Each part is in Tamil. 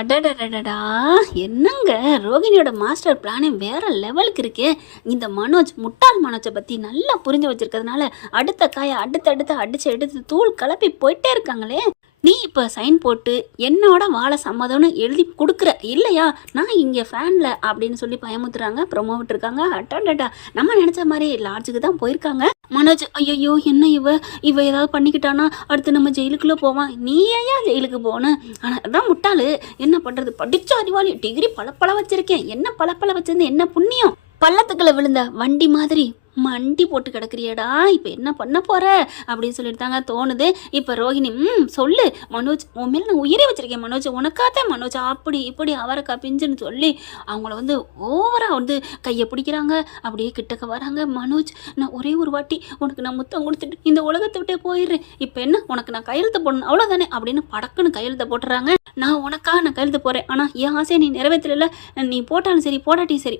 அடடடடடா! என்னங்க ரோகிணியோட மாஸ்டர் பிளானே வேற லெவலுக்கு இருக்கே! இந்த மனோஜ், முட்டாள் மனோஜை பத்தி நல்லா புரிஞ்சு வச்சிருக்கிறதுனால, அடுத்த காய அடுத்தடுத்து அடிச்சு எடுத்து தூள் கலப்பி போயிட்டே இருக்காங்களே! நீ இப்போ சைன் போட்டு என்னோட வாழ சம்மதம்னு எழுதி கொடுக்குற இல்லையா? நான் இங்கே ஃபேனில் அப்படின்னு சொல்லி பயமுத்துறாங்க, ப்ரொமோ விட்டுருக்காங்க. அட்டாடா, நம்ம நினச்ச மாதிரி லாட்ஜுக்கு தான் போயிருக்காங்க. மனோஜ், ஐயோ என்ன இவ ஏதாவது பண்ணிக்கிட்டானா அடுத்து நம்ம ஜெயிலுக்குள்ளே போவான். நீ ஏன் ஜெயிலுக்கு போகணும்? ஆனால் அதான் முட்டாளு, என்ன பண்ணுறது? படித்த அறிவாளி, டிகிரி பல வச்சுருக்கேன். என்ன பல வச்சிருந்து என்ன புண்ணியம்? பள்ளத்துக்குள்ள விழுந்த வண்டி மாதிரி மண்டி போட்டு கிடக்குறியடா, இப்போ என்ன பண்ண போற அப்படின்னு சொல்லிட்டாங்க தோணுது. இப்போ ரோஹிணி, சொல்லு மனோஜ், உன் மேலே நான் உயிரே வச்சிருக்கேன் மனோஜ், உனக்காத்த மனோஜ், அப்படி இப்படி அவரைக்கா பிஞ்சுன்னு சொல்லி அவங்கள வந்து ஓவராக வந்து கையை பிடிக்கிறாங்க. அப்படியே கிட்டக்க வராங்க. மனோஜ், நான் ஒரே ஒரு வாட்டி உனக்கு நான் முத்தம் கொடுத்துட்டு இந்த உலகத்தை விட்டே போயிடுறேன். இப்போ என்ன, உனக்கு நான் கையெழுத்து போடணும் அவ்வளோதானே அப்படின்னு படக்குன்னு கையெழுத்தை போட்டுறாங்க. நான் கையெழுத்து போகிறேன், ஆனால் என் ஆசையை நீ நிறைவேற்றல. நீ போட்டாலும் சரி போடாட்டியும் சரி,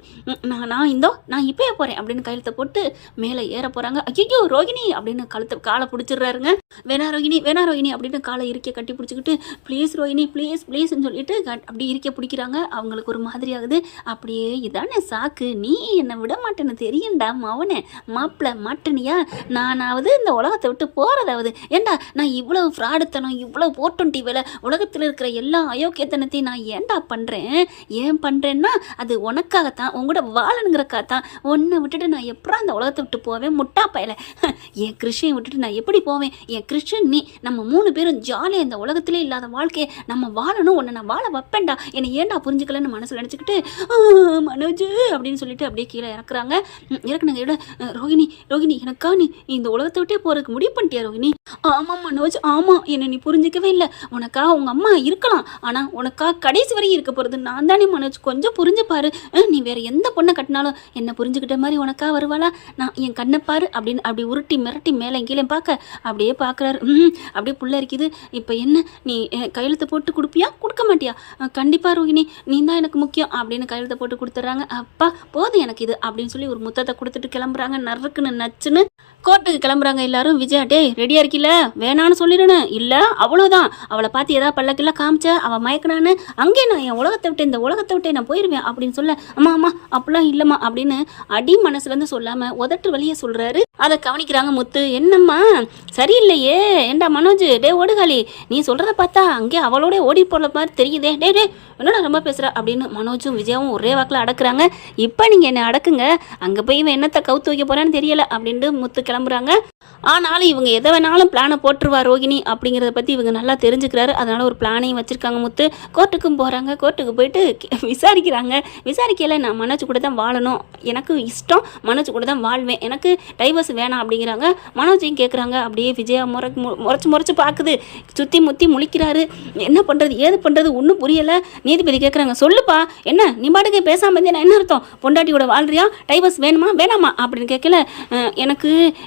நான் இப்போயே போகிறேன் அப்படின்னு கையெழுத்தை போட்டு மேலே ஏற போகிறாங்க. ஐயோ ரோகிணி அப்படின்னு காலை பிடிச்சிடுறாருங்க. வேணா ரோகிணி அப்படின்னு காலை இருக்க கட்டி பிடிச்சிக்கிட்டு, ப்ளீஸ் ரோகிணி ப்ளீஸ்ன்னு சொல்லிட்டு அப்படி இருக்க பிடிக்கிறாங்க. அவங்களுக்கு ஒரு மாதிரி ஆகுது. அப்படியே இதானே சாக்கு, நீ என்னை விட மாட்டேன்னு தெரியும்டா மவனே, மாப்பிள்ள மாட்டனியா? நானாவது இந்த உலகத்தை விட்டு போகிறதாவது? ஏண்டா நான் இவ்வளவு ஃப்ராடுத்தனம், இவ்வளவு போட்டோன்டி வேலை, உலகத்தில் இருக்கிற எல்லா அயோக்கியத்தனத்தையும் நான் ஏன்டா பண்ணுறேன்? ஏன் பண்ணுறேன்னா அது உனக்காகத்தான், உங்களோட வாழணுங்கிறக்காகத்தான். உன்னை விட்டுட்டு நான் எப்படா அந்த உலகத்தை விட்டு போவேன்? முட்டா பயல, என் கிருஷ்ணனை விட்டுட்டு நான் எப்படி போவேன்? என் கிருஷ்ணன் நீ, நம்ம 3 பேரும் ஜாலியாக இந்த உலகத்திலே இல்லாத வாழ்க்கையை நம்ம வாழணும், உன்னை நான் வாழ வைப்பேன்டா, என்னை ஏன்டா புரிஞ்சுக்கலன்னு மனசில் நினச்சிக்கிட்டு மனோஜ் அப்படின்னு சொல்லிட்டு அப்படியே கீழே இறக்குறாங்க. இறக்குனாங்க விட, ரோகிணி எனக்கா நீ இந்த உலகத்தை விட்டே போகிறதுக்கு முடிவு பண்ணிட்டியா ரோகிணி? ஆமாம் மனோஜ், ஆமாம், என்னை நீ புரிஞ்சிக்கவே இல்லை. உனக்கா உங்கள் அம்மா இருக்கலாம், ஆனால் உனக்கா கடைசி வரையும் இருக்க போகிறது நான் தானே மனோஜ், கொஞ்சம் புரிஞ்சுப்பாரு. நீ வேற எந்த பொண்ணை கட்டினாலும் என்னை புரிஞ்சுக்கிட்ட மாதிரி உனக்கா வருவாளா? நான் என் கண்ணை பாரு அப்படின்னு அப்படி உருட்டி மிரட்டி மேலே கீழே பார்க்க அப்படியே பார்க்குறாரு. அப்படியே புள்ள இருக்குது. இப்போ என்ன, நீ கையெழுத்து போட்டு கொடுப்பியா கொடுக்க மாட்டியா? கண்டிப்பாக ரோஹிணி, நீ தான் எனக்கு முக்கியம் அப்படின்னு கையெழுத்து போட்டு கொடுத்துட்றாங்க. அப்பா போதும் எனக்கு இது அப்படின்னு சொல்லி ஒரு முத்தத்தை கொடுத்துட்டு கிளம்புறாங்க. நறுக்குன்னு நச்சுன்னு கோர்ட்டுக்கு கிளம்புறாங்க எல்லாரும். விஜயா, டே ரெடியாக இருக்கில்ல? வேணான்னு சொல்லிடணும், இல்லை அவ்வளோதான். அவளை பார்த்து ஏதாவது பல்லக்கில்ல காமிச்ச அவள் மயக்கினான்னு அங்கே நான் என் உலகத்தை விட்டு இந்த உலகத்தை விட்டு நான் போயிடுவேன் அப்படின்னு சொல்ல, அம்மா அப்படிலாம் இல்லைம்மா அப்படின்னு அடி மனசுலேருந்து சொல்லாமல் உதட்டு வழியே சொல்கிறாரு. அதை கவனிக்கிறாங்க முத்து. என்னம்மா சரியில்லையே, ஏண்டா மனோஜ், டே ஓடுகாலி, நீ சொல்கிறத பார்த்தா அங்கே அவளோட ஓடி போகிற மாதிரி தெரியுதே. டே என்னடா ரொம்ப பேசுகிற அப்படின்னு மனோஜும் விஜயாவும் ஒரே வாக்கில் அடக்குறாங்க. இப்போ நீங்கள் என்னை அடக்குங்க, அங்கே போய் இவன் என்னத்தை கவுத்து வைக்க போகிறான்னு தெரியலை அப்படின்ட்டு முத்து கிளம்புறாங்க. ஆனாலும் இவங்க எதை வேணாலும் பிளானை போட்டுருவா ரோகிணி அப்படிங்கிறத பற்றி இவங்க நல்லா தெரிஞ்சுக்கிறாரு. அதனால் ஒரு பிளானையும் வச்சுருக்காங்க முத்து. கோர்ட்டுக்கும் போகிறாங்க. கோர்ட்டுக்கு போயிட்டு விசாரிக்கிறாங்க. விசாரிக்கல, நான் மனோஜ் கூட தான் வாழணும், எனக்கு இஷ்டம், மனோஜ் கூட தான் வாழ்வேன், எனக்கு டைவர்ஸ் வேணாம் அப்படிங்கிறாங்க. மனோஜையும் கேட்குறாங்க. அப்படியே விஜயா முறைச்சு பார்க்குது, சுற்றி முற்றி முழிக்கிறாரு. என்ன பண்ணுறது ஏது பண்ணுறது ஒன்றும் புரியலை. நீதிபதி கேட்குறாங்க, சொல்லுப்பா என்ன நீ பாட்டுக்கு பேசாமல் இருந்தே நான் என்ன அர்த்தம்? பொண்டாட்டியோட வாழ்றியா? டைவர்ஸ் வேணுமா வேணாமா அப்படின்னு கேட்கல.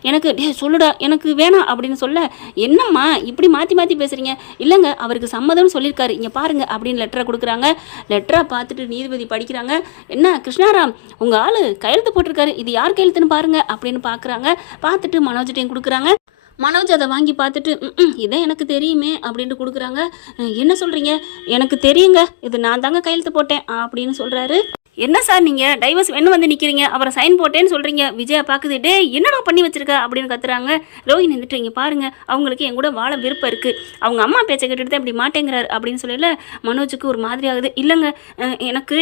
எனக்கு டே சொல்லுடா, எனக்கு வேணாம் அப்படின்னு சொல்ல, என்னம்மா இப்படி மாற்றி பேசுகிறீங்க? இல்லைங்க அவருக்கு சம்மதம்னு சொல்லியிருக்காரு, இங்கே பாருங்க அப்படின்னு லெட்டரை கொடுக்குறாங்க. லெட்டரை பார்த்துட்டு நீதிபதி படிக்கிறாங்க. என்ன கிருஷ்ணாராம், உங்கள் ஆள் கையெழுத்து போட்டிருக்காரு, இது யார் கையெழுத்துன்னு பாருங்க அப்படின்னு பார்க்குறாங்க. பார்த்துட்டு மனோஜ்டையும் கொடுக்குறாங்க. மனோஜ் அதை வாங்கி பார்த்துட்டு, இதை எனக்கு தெரியுமே அப்படின்ட்டு கொடுக்குறாங்க. என்ன சொல்கிறீங்க? எனக்கு தெரியுங்க, இது நான் தாங்க கையெழுத்து போட்டேன் அப்படின்னு சொல்கிறாரு. என்ன சார் நீங்கள் டைவர்ஸ் வேணும் வந்து நிற்கிறீங்க, அப்புறம் சைன் போட்டேன்னு சொல்கிறீங்க? விஜயா பார்க்குது. டே என்னடா பண்ணி வச்சிருக்க அப்படின்னு கத்துறாங்க. ரோஹிணி வந்துட்டு, இங்கே பாருங்கள், அவங்களுக்கு என் கூட வாழ விருப்பம் இருக்குது, அவங்க அம்மா பேச்சை கேட்டுட்டு தான் இப்படி மாட்டேங்கிறாரு அப்படின்னு சொல்லல. மனோஜுக்கு ஒரு மாதிரி ஆகுது. இல்லைங்க எனக்கு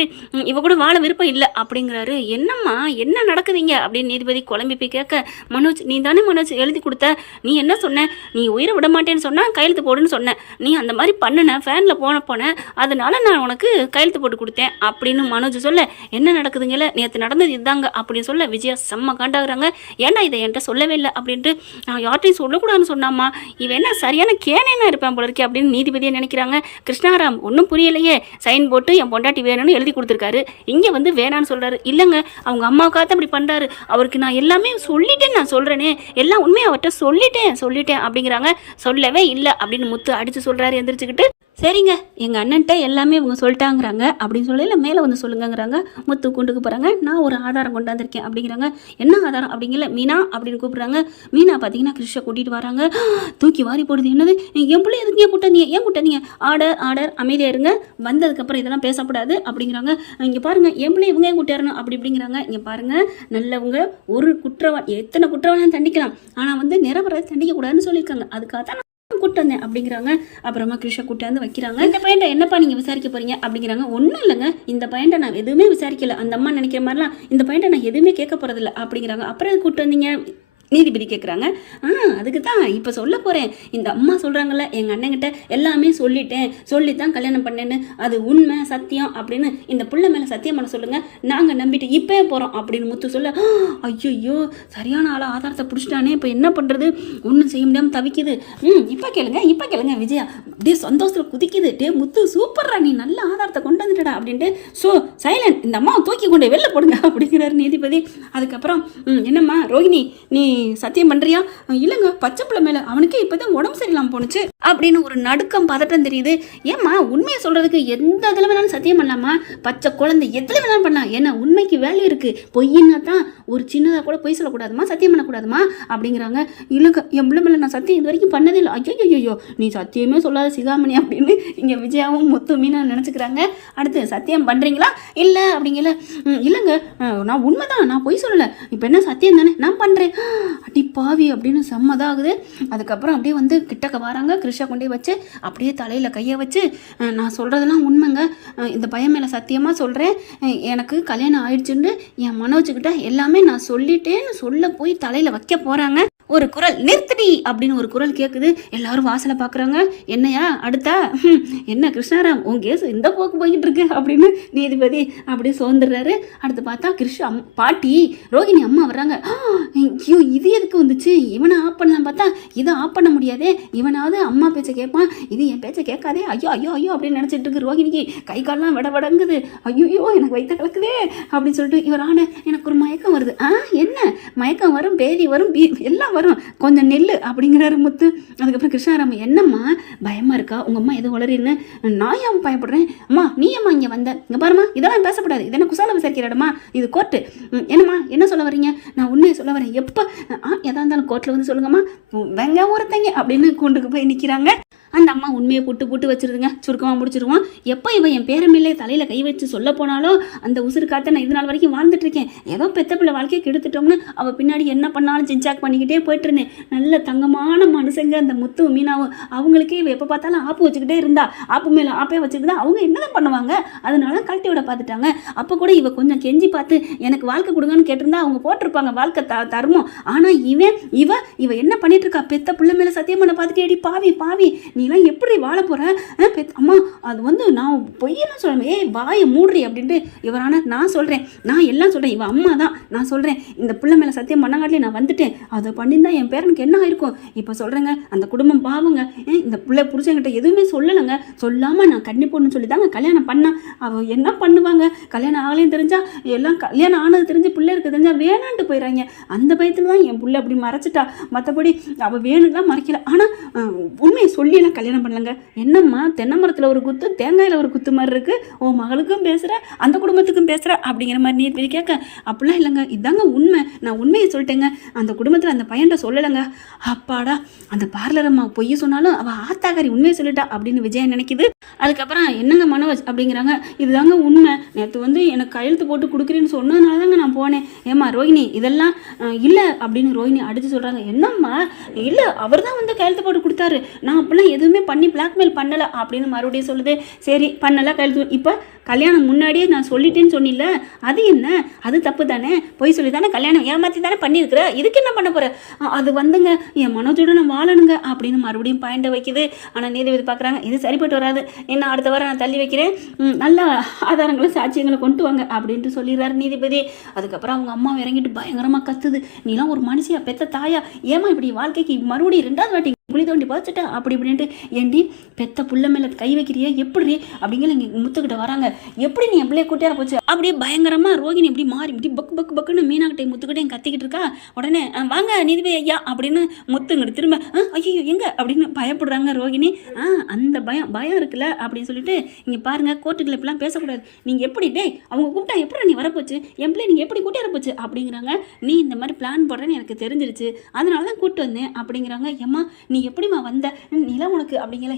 இவ கூட வாழ விருப்பம் இல்லை அப்படிங்கிறாரு. என்னம்மா என்ன நடக்குதுங்க அப்படின்னு நீதிபதி குழம்பி போய் கேட்க, மனோஜ் நீ தானே மனோஜ் எழுதி கொடுத்த, நீ என்ன சொன்ன? நீ உயிரை விட மாட்டேன்னு சொன்னால் கையெழுத்து போடுன்னு சொன்னேன், நீ அந்த மாதிரி பண்ணுன, ஃபேனில் போனேன், அதனால நான் உனக்கு கையெழுத்து போட்டு கொடுத்தேன் அப்படின்னு மனோஜ் சொல்ல, என்ன நடக்குதுங்கள, நேற்று நடந்தது இதுதாங்க அப்படின்னு சொல்ல விஜயா செம்ம காண்டாகிறாங்க. ஏன்டா இதை என்கிட்ட சொல்லவே இல்லை அப்படின்ட்டு, நான் யார்ட்டையும் சொல்லக்கூடாதுன்னு சொன்னாமா, இவன் என்ன சரியான கேனேனா இருப்பேன் போல இருக்கே அப்படின்னு நீதிபதியை நினைக்கிறாங்க. கிருஷ்ணாராம் ஒன்றும் புரியலையே, சைன் போட்டு என் பொண்டாட்டி வேணும்னு எழுதி கொடுத்துருக்காரு, இங்கே வந்து வேணான்னு சொல்கிறாரு. இல்லைங்க அவங்க அம்மாவுக்காக அப்படி பண்ணுறாரு, அவருக்கு நான் எல்லாமே சொல்லிட்டேன், நான் சொல்கிறேனே எல்லாம் உண்மையை அவர்கிட்ட சொல்லிட்டேன் அப்படிங்கிறாங்க. சொல்லவே இல்லை அப்படின்னு முத்து அடித்து சொல்கிறாரு எந்திரிச்சுக்கிட்டு. சரிங்க, எங்கள் அண்ணன்ட்ட எல்லாமே இவங்க சொல்லிட்டாங்கிறாங்க அப்படின்னு சொல்லி இல்லை மேலே வந்து சொல்லுங்கங்கிறாங்க. முத்து கொண்டுக்கு போகிறாங்க. நான் ஒரு ஆதாரம் கொண்டாந்துருக்கேன் அப்படிங்கிறாங்க. என்ன ஆதாரம் அப்படிங்கல, மீனா அப்படின்னு கூப்பிட்றாங்க. மீனா பார்த்தீங்கன்னா கிருஷ்ணை கூட்டிகிட்டு வராங்க. தூக்கி வாரி போடுது. என்னது என் பிள்ளை எதுக்கு ஏன் கூட்டாந்தீங்க, ஏன் கூட்டாந்தீங்க, ஆர்டர் ஆர்டர், அமைதியாக இருங்க, வந்ததுக்கப்புறம் இதெல்லாம் பேசக்கூடாது அப்படிங்கிறாங்க. இங்கே பாருங்கள் என் பிள்ளை இவங்க ஏன் கூட்டியாரணும் அப்படி இப்படிங்கிறாங்க. இங்கே பாருங்கள் நல்லவங்க ஒரு குற்றவாளி எத்தனை குற்றவாளியும் தண்டிக்கலாம், ஆனால் வந்து நிரபராதி தண்டிக்கக்கூடாதுன்னு சொல்லியிருக்காங்க. அதுக்காக தான் கூட்டு வந்தேன் அப்படிங்கிறாங்க. அப்புறமா கிருஷ்ண கூட்டாந்து வைக்கிறாங்க. இந்த பையன்ட்ட என்னப்பா நீங்க விசாரிக்க போறீங்க அப்படிங்கிறாங்க. ஒன்றும் இல்லைங்க, இந்த பையன்ட்ட நான் எதுவுமே விசாரிக்கல, அந்த அம்மா நினைக்கிற மாதிரிலாம் இந்த பையன்ட்ட நான் எதுவுமே கேட்க போறதில்ல அப்படிங்கிறாங்க. அப்புறம் கூட்டு வந்தீங்க நீதிபதி கேட்குறாங்க. அதுக்கு தான் இப்போ சொல்ல போகிறேன். இந்த அம்மா சொல்கிறாங்கல்ல எங்கள் அண்ணங்கிட்ட எல்லாமே சொல்லிட்டேன், சொல்லித்தான் கல்யாணம் பண்ணேன்னு, அது உண்மை சத்தியம் அப்படின்னு இந்த புள்ள மேலே சத்தியம் பண்ண சொல்லுங்கள், நாங்கள் நம்பிட்டு இப்போ போகிறோம் அப்படின்னு முத்து சொல்ல, ஐயோ சரியான ஆளை ஆதாரத்தை பிடிச்சிட்டானே, இப்போ என்ன பண்ணுறது, ஒன்றும் செய்ய முடியாமல் தவிக்குது. இப்போ கேளுங்க விஜயா அப்படியே சந்தோஷத்தில் குதிக்குது. டே முத்து சூப்பர்ரா, நீ நல்ல ஆதாரத்தை கொண்டு வந்துட்டடா அப்படின்ட்டு. ஸோ சைலண்ட், இந்த அம்மாவை தூக்கி கொண்டு வெளில போடுங்க அப்படிங்கிறாரு நீதிபதி. அதுக்கப்புறம் என்னம்மா ரோகிணி நீ சத்தியம் பண்றியா? இல்லைங்க, பச்சை பிள்ளை மேலே அவனுக்கே இப்போதான் உடம்பு சரியில்லாமல் போணுச்சு அப்படின்னு ஒரு நடுக்கம் பதட்டம் தெரியுது. ஏம்மா உண்மையை சொல்கிறதுக்கு எந்த இதில் வேணாலும் சத்தியம் பண்ணலாமா, பச்சை குழந்தை எதில் வேணாலும் பண்ணலாம், ஏன்னா உண்மைக்கு வேல்யூ இருக்குது, பொய்யின்னா தான் ஒரு சின்னதாக கூட பொய் சொல்லக்கூடாதுமா, சத்தியம் பண்ணக்கூடாதுமா அப்படிங்கிறாங்க. இல்லைங்க என் பிள்ளை மேலே நான் சத்தியம் இது வரைக்கும் பண்ணதே இல்லை. ஐயோ நீ சத்தியமே சொல்லாத சிகாமணி அப்படின்னு இங்கே விஜயாவும் முத்து மீனா நினச்சிக்கிறாங்க. அடுத்து சத்தியம் பண்ணுறீங்களா இல்லை அப்படிங்கல. இல்லைங்க நான் உண்மை தான், நான் பொய் சொல்லலை, இப்போ என்ன சத்தியம் தானே நான் பண்ணுறேன். அடி பாவி அப்படின்னு செம்மதாகுது. அதுக்கப்புறம் அப்படியே வந்து கிட்டக்க வராங்க. கிருஷ்ணா கொண்டே வச்சு அப்படியே தலையில் கையை வச்சு, நான் சொல்கிறதெல்லாம் உண்மைங்க, இந்த பையன் மேலே சத்தியமாக சொல்கிறேன், எனக்கு கல்யாணம் ஆயிடுச்சுன்னு என் மனோஜ்கிட்ட எல்லாமே நான் சொல்லிட்டேன்னு சொல்ல போய் தலையில் வைக்க போகிறாங்க. ஒரு குரல் நிறுத்தடி அப்படின்னு ஒரு குரல் கேட்குது. எல்லாரும் வாசலை பார்க்குறாங்க. என்னையா அடுத்தா என்ன கிருஷ்ணாராம் உன் கேஸ் இந்த போக்கு போய்கிட்டு இருக்கு அப்படின்னு நீதிபதி அப்படியே சோர்ந்துடுறாரு. அடுத்து பார்த்தா கிருஷ்ண பாட்டி ரோகிணி அம்மா வர்றாங்க. ஐயோ இது எதுக்கு வந்துச்சு, இவனை ஆஃப் பண்ணலாம் பார்த்தா இதை ஆஃப் பண்ண முடியாதே, இவனாவது அம்மா பேச்சை கேட்பான், இது என் பேச்சை கேட்காதே, ஐயோ அப்படின்னு நினச்சிட்டு இருக்கு ரோகிணிக்கு. கை கால்லாம் விடங்குது. ஐயோ எனக்கு வயிற்ற கலக்குதே அப்படின்னு சொல்லிட்டு இவர் ஆன எனக்கு ஒரு மயக்கம் வருது. என்ன மயக்கம் வரும், பேதி வரும், எல்லாம் வரும், கொஞ்சம் நெல்லு அப்படிங்கிறாரு முத்து. அதுக்கப்புறம் கிருஷ்ணாராம என்னம்மா பயமா இருக்கா, உங்க அம்மா எதோ வளரின்னு, நான் ஏன் பயப்படுறேன், அம்மா நீ அம்மா இங்க வந்த, இங்க பாருமா இதெல்லாம் பேசப்படாது, இது என்ன குசால விசாரிக்கிற இடமா, இது கோர்ட்டு, என்னம்மா என்ன சொல்ல வரீங்க, நான் உண்மையை சொல்ல வரேன், எப்போ எதா இருந்தாலும் கோர்ட்டில் வந்து சொல்லுங்கம்மா, வெங்க ஊரத்தங்க அப்படின்னு கூண்டுக்கு போய் நிற்கிறாங்க. அந்த அம்மா உண்மையை போட்டு வச்சிருதுங்க. சுருக்கமாக முடிச்சிருவோம். எப்போ இவன் என் பேரமில்லை தலையில் கை வச்சு சொல்ல போனாலும் அந்த உசுறு காத்த நான் இது நாள் வரைக்கும் வாழ்ந்துட்டு இருக்கேன், ஏதோ பெத்த பிள்ளை வாழ்க்கையை கெடுத்துட்டோம்னு அவள் பின்னாடி என்ன பண்ணாலும் சின்சாக் பண்ணிக்கிட்டே போயிட்டு இருந்தேன். நல்ல தங்கமான மனுஷங்க அந்த முத்து மீனாவும், அவங்களுக்கே இவ எப்போ பார்த்தாலும் ஆப்பு வச்சுக்கிட்டே இருந்தா, ஆப்பு மேலே ஆப்பே வச்சுக்கிட்டு அவங்க என்னதான் பண்ணுவாங்க, அதனால கழட்டி விட பார்த்துட்டாங்க. அப்போ கூட இவ கொஞ்சம் கெஞ்சி பார்த்து எனக்கு வாழ்க்கை கொடுங்கன்னு கேட்டிருந்தா அவங்க போட்டிருப்பாங்க வாழ்க்கை தருமம். ஆனால் இவ என்ன பண்ணிட்டு இருக்கா, பெத்த பிள்ளை மேலே சத்தியம் பண்ண பார்த்துட்டு அடி பாவி நீலாம் எப்படி வாழ போகிற, அம்மா அது வந்து நான் பொய்யெல்லாம் சொல்கிறேன், வாயை மூடுறி அப்படின்ட்டு இவரான நான் சொல்கிறேன், நான் எல்லாம் சொல்கிறேன், இவன் அம்மா தான் நான் சொல்கிறேன், இந்த பிள்ளை மேலே சத்தியம் பண்ணங்காட்டிலே நான் வந்துட்டேன், அதை பண்ணியிருந்தா என் பேரனுக்கு என்ன ஆயிருக்கும், இப்போ சொல்கிறேங்க அந்த குடும்பம் பாவங்க, இந்த பிள்ளை புருஷங்கிட்ட எதுவுமே சொல்லலைங்க, சொல்லாமல் நான் கண்ணி பொண்ணுன்னு சொல்லி தாங்க கல்யாணம் பண்ணான், அவள் என்ன பண்ணுவாங்க, கல்யாணம் ஆகலையும் தெரிஞ்சா எல்லாம் கல்யாணம் ஆனது தெரிஞ்சு பிள்ளை இருக்க தெரிஞ்சா வேணான்ட்டு போயிடறாங்க, அந்த பயத்தில் தான் என் பிள்ளை அப்படி மறைச்சிட்டா, மற்றபடி அவள் வேணும்லாம் மறைக்கல, ஆனால் உண்மையை சொல்லியெல்லாம் கல்யாணம் பண்ணலங்க. என்னம்மா தென்னை மரத்தில் ஒரு குத்து தேங்காயில் ஒரு குத்து மாதிரி இருக்கு, உன் மகளுக்கும் பேசுகிற அந்த குடும்பத்துக்கும் பேசுகிற அப்படிங்கிற மாதிரி நீதி கேட்க, அப்படிலாம் இல்லைங்க இதாங்க உண்மை, நான் உண்மையை சொல்லிட்டேங்க, அந்த குடும்பத்தில் அந்த பையன்ட்ட சொல்லலைங்க. அப்பாடா அந்த பார்லர் அம்மா பொய் சொன்னாலும் அவள் ஆத்தாக்காரி உண்மையை சொல்லிட்டா அப்படின்னு விஜயா நினைக்குது. அதுக்கப்புறம் என்னங்க மனோஜ் அப்படிங்கிறாங்க, இதுதாங்க உண்மை, நேற்று வந்து எனக்கு கையெழுத்து போட்டு கொடுக்குறேன்னு சொன்னதுனால தாங்க நான் போனேன், ஏம்மா ரோஹிணி இதெல்லாம் இல்லை அப்படின்னு ரோஹிணி அடித்து சொல்கிறாங்க. என்னம்மா இல்லை அவர் தான் வந்து கையெழுத்து போட்டு கொடுத்தாரு, நான் அப்படிலாம் எதுவுமே பண்ணி பிளாக்மெயில் பண்ணலை அப்படின்னு மறுபடியும் சொல்லுது. சரி பண்ணலை கையெழுத்து, இப்போ கல்யாணம் முன்னாடியே நான் சொல்லிட்டேன்னு சொன்னில்ல, அது என்ன, அது தப்பு தானே, பொய் சொல்லி தானே கல்யாணம் ஏமாற்றி தானே பண்ணியிருக்கிற, இதுக்கு என்ன பண்ண போகிற, அது வந்துங்க என் மனோஜோட நான் வாழணுங்க அப்படின்னு மறுபடியும் பாயிண்ட வைக்குது. ஆனால் நீதிபதி பார்க்குறாங்க இது சரிப்பட்டு வராது, என்ன அடுத்த வாரம் நான் தள்ளி வைக்கிறேன், நல்ல ஆதாரங்களை சாட்சியங்களை கொண்டு வாங்க அப்படின்ட்டு சொல்லிடுறாரு நீதிபதி. அதுக்கப்புறம் அவங்க அம்மா இறங்கிட்டு பயங்கரமாக கத்துது, நீலாம் ஒரு மனுஷியா பெத்த தாயா, ஏமா இப்படி வாழ்க்கைக்கு மறுபடியும் 2வது வாட்டி குழி தோண்டி பார்த்துட்டா அப்படி இப்படின்ட்டு, ஏண்டி பெத்த புள்ள மேலே கை வைக்கிறியே எப்படி அப்படிங்கிற இங்கே முத்துக்கிட்ட வராங்க. எப்படி நீ என் பிள்ளைய கூட்டியார போச்சு அப்படியே பயங்கரமாக ரோகிணி இப்படி மாறி இப்படி பக்கு பக்கு பக்குன்னு மீனாக்கிட்டே முத்துக்கிட்டே கத்திக்கிட்டு இருக்கா. உடனே வாங்க நீதிபதி ஐயா அப்படின்னு முத்துங்கிட்டு திரும்ப ஐயோ எங்க அப்படின்னு பயப்படுறாங்க ரோகிணி. அந்த பயம் இருக்குல்ல அப்படின்னு சொல்லிட்டு, இங்கே பாருங்க கோர்ட்டுக்குள்ள இப்பெல்லாம் பேசக்கூடாது, நீங்கள் எப்படி அவங்க கூப்பிட்டா எப்படி நீ வரப்போச்சு, என் பிள்ளை நீங்கள் எப்படி கூட்டியார போச்சு அப்படிங்கிறாங்க. நீ இந்த மாதிரி பிளான் போடுறேன்னு எனக்கு தெரிஞ்சிருச்சு, அதனால தான் கூப்பிட்டு வந்தேன் அப்படிங்கிறாங்க. ஏம்மா நீ எப்படிம்மா வந்த, நிலம் உனக்கு அப்படிங்கிற.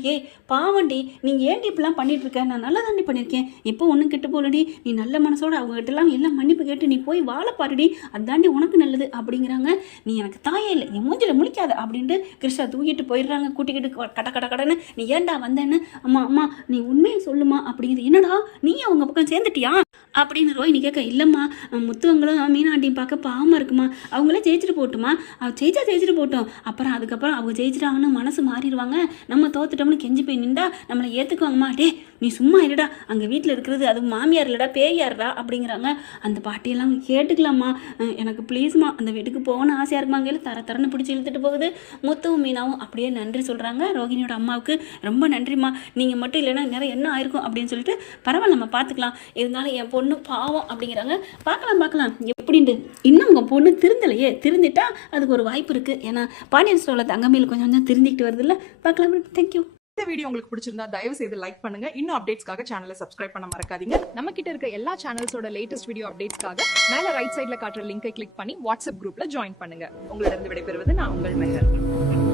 பாவண்டி நீங்கள் ஏன்டி இப்படிலாம் பண்ணிட்டு இருக்க, நான் நல்லா தாண்டி பண்ணியிருக்கேன், இப்போ ஒன்றும் கெட்டு போகலடி, நீ நல்ல மனசோட அவங்ககிட்டலாம் எல்லாம் மன்னிப்பு கேட்டு நீ போய் வாழ பாருடி, அதுதாண்டி உனக்கு நல்லது அப்படிங்கிறாங்க. நீ எனக்கு தாயே இல்லை, என் மூஞ்சில் முழிக்காத அப்படின்ட்டு கிருஷ்ணா தூக்கிட்டு போயிடுறாங்க. கூட்டிக்கிட்டு கட கட கடன்னு. நீ ஏன்டா வந்தேன்னு, அம்மா அம்மா நீ உண்மையை சொல்லுமா அப்படிங்கிறது. என்னடா நீ அவங்க பக்கம் சேர்ந்துட்டியா அப்படின்னு ரோஹிணி கேட்க. இல்லைம்மா முத்துவங்களும் மீனாண்டியும் பார்க்க பாவமாக இருக்குமா, அவங்களே ஜெயிச்சுட்டு போட்டுமா, ஜெயிச்சுட்டு போட்டோம், அப்புறம் அதுக்கப்புறம் அவங்க ஜெயிச்சிட்டாங்கன்னு மனசு மாறிடுவாங்க, நம்ம தோத்துட்டோம்னு கெஞ்சி போய் நின்றா நம்மளை ஏற்றுக்குவாங்கம்மா. நீ சும்மா இருடா, அங்கே வீட்டில் இருக்கிறது அது மாமியார் இல்லடா பேயாருடா அப்படிங்கிறாங்க. அந்த பாட்டியெல்லாம் கேட்டுக்கலாமா, எனக்கு ப்ளீஸ்மா அந்த வீட்டுக்கு போகணும்னு ஆசையாக இருக்குமாங்க. இல்லை தரன்னு பிடிச்சி இழுத்துட்டு போகுது. முத்துவும் மீனாவும் அப்படியே நன்றி சொல்கிறாங்க ரோகிணியோட அம்மாவுக்கு. ரொம்ப நன்றிம்மா, நீங்கள் மட்டும் இல்லைன்னா நிறைய என்ன ஆயிருக்கும் அப்படின்னு சொல்லிட்டு, பரவாயில்ல நம்ம பார்த்துக்கலாம், இருந்தாலும் என் பொண்ணு பாவம் அப்படிங்கிறாங்க. பார்க்கலாம் எப்படின்ட்டு. இன்னும் உங்கள் பொண்ணு திருந்தலையே, திருந்திட்டா அதுக்கு ஒரு வாய்ப்பு இருக்குது. ஏன்னா பாண்டியன் ஸ்டோரில் தங்கமேல் கொஞ்சம் திருந்திக்கிட்டு வருது இல்லை. பார்க்கலாம். தேங்க்யூ. இந்த வீடியோ உங்களுக்கு பிடிச்சிருந்தா தயவு செய்து லைக் பண்ணுங்க. இன்னும் அப்டேட்ஸ்க்காக சேனலை சப்ஸ்கிரைப் பண்ண மறக்காதீங்க. நம்ம கிட்ட இருக்க எல்லா சேனல்ஸோட லேட்டஸ்ட் வீடியோ அப்டேட்ஸ்க்காக மேல ரைட் சைட்ல காட்டுற லிங்கை கிளிக் பண்ணி வாட்ஸ்அப் குரூப்ல ஜாயின் பண்ணுங்க. உங்களிடம் விடைபெறுவது நான் உங்கள் மெஹர்.